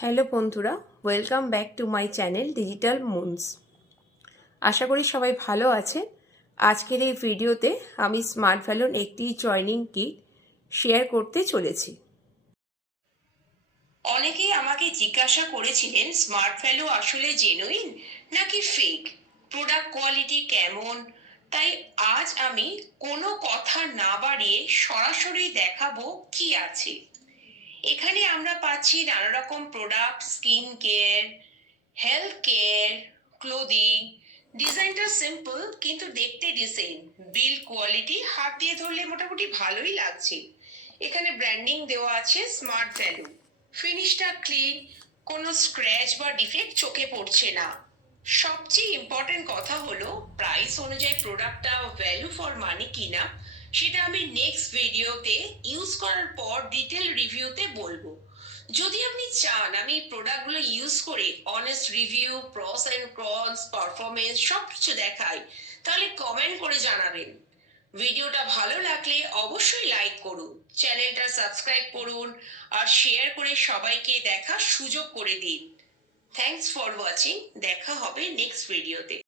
Hello বন্ধুরা, welcome back to my channel digital moons. আশা করি সবাই ভালো আছেন। আজকের এই ভিডিওতে আমি স্মার্ট ভ্যালুর একটি জয়নিং কিট শেয়ার করতে চলেছি। অনেকেই আমাকে জিজ্ঞাসা করেছিলেন স্মার্ট ভ্যালু আসলে জেনুইন নাকি ফেক, প্রোডাক্ট কোয়ালিটি কেমন। তাই আজ আমি কোনো কথা না বাড়িয়ে সরাসরি দেখাবো কি আছে। এখানে আমরা পাচ্ছি নানা রকম product, skin care, health care, clothing. ডিজাইনটা সিম্পল কিন্তু দেখতে ডিসেন্ট। বিল্ড কোয়ালিটি হাত দিয়ে ধরলে মোটামুটি ভালোই লাগছে। এখানে ব্র্যান্ডিং দেওয়া আছে স্মার্ট ভ্যালু। ফিনিশটা ক্লিন, কোনো স্ক্র্যাচ বা ডিফেক্ট চোখে পড়ছে না। সবচেয়ে ইম্পর্টেন্ট কথা হলো প্রাইস অনুযায়ী প্রোডাক্টটা ভ্যালু ফর মানি কিনা, সেটা আমি নেক্সট ভিডিওতে ইউজ করার পর ডিটেল রিভিউতে বলবো। যদি আপনি চান আমি প্রোডাক্টগুলো ইউজ করে honest review, pros and cons, performance সবকিছু দেখাই, তাহলে কমেন্ট করে জানাবেন। ভিডিওটা ভালো লাগলে অবশ্যই লাইক করুন, চ্যানেলটা সাবস্ক্রাইব করুন আর শেয়ার করে সবাইকে দেখার সুযোগ করে দিন। Thanks for watching. দেখা হবে নেক্সট ভিডিওতে।